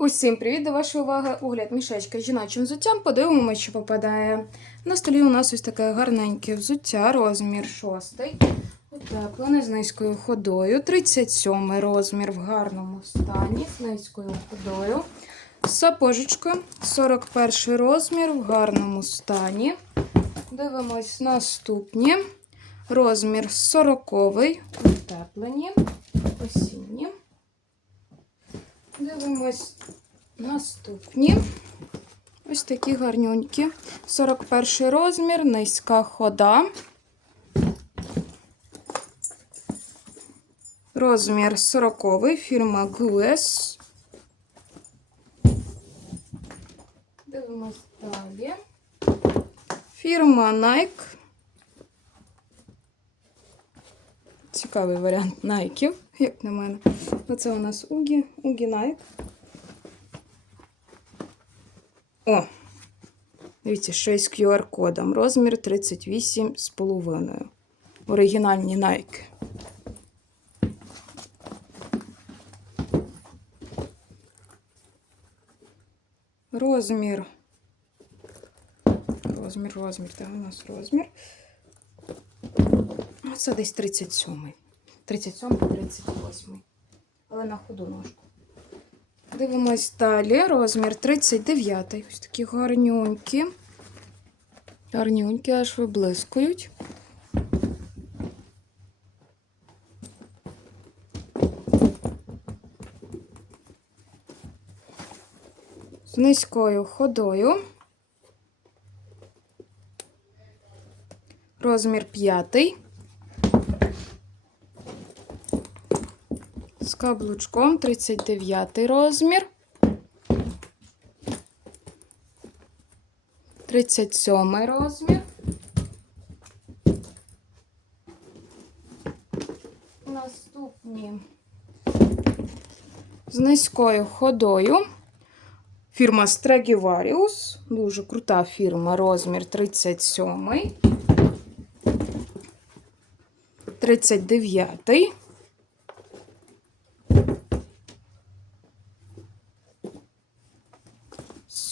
Усім привіт до вашої уваги. Огляд мішечка з жіночим взуттям. Подивимося, що попадає. На столі у нас ось таке гарненьке взуття, розмір 6. Утеплене з низькою ходою. 37 розмір в гарному стані з низькою ходою. З 41 розмір в гарному стані. Дивимось наступні. Розмір 40 утеплені, осінні. Дивимось наступні. Ось такі гарнюнькі. 41 розмір, низька хода. Розмір 40 фірма Guess. Дивимось далі. Фірма Nike. Цікавий варіант Найків, як на мене. Оце у нас Угі, Угі Найк. О! Дивіться, що із QR-кодом. Розмір 38,5. Оригінальні Nike. Розмір. Розмір, розмір. Де у нас розмір? Це десь 37. 37, 38. Але на ходу ножку. Дивимось далі. Розмір 39. Ось такі гарнюнькі. Гарнюнькі аж виблискують. З низькою ходою. Розмір 5. З каблучком 39 розмір. 37 розмір. Наступні з низькою ходою. Фірма Stradivarius. Дуже крута фірма, розмір 37. 39.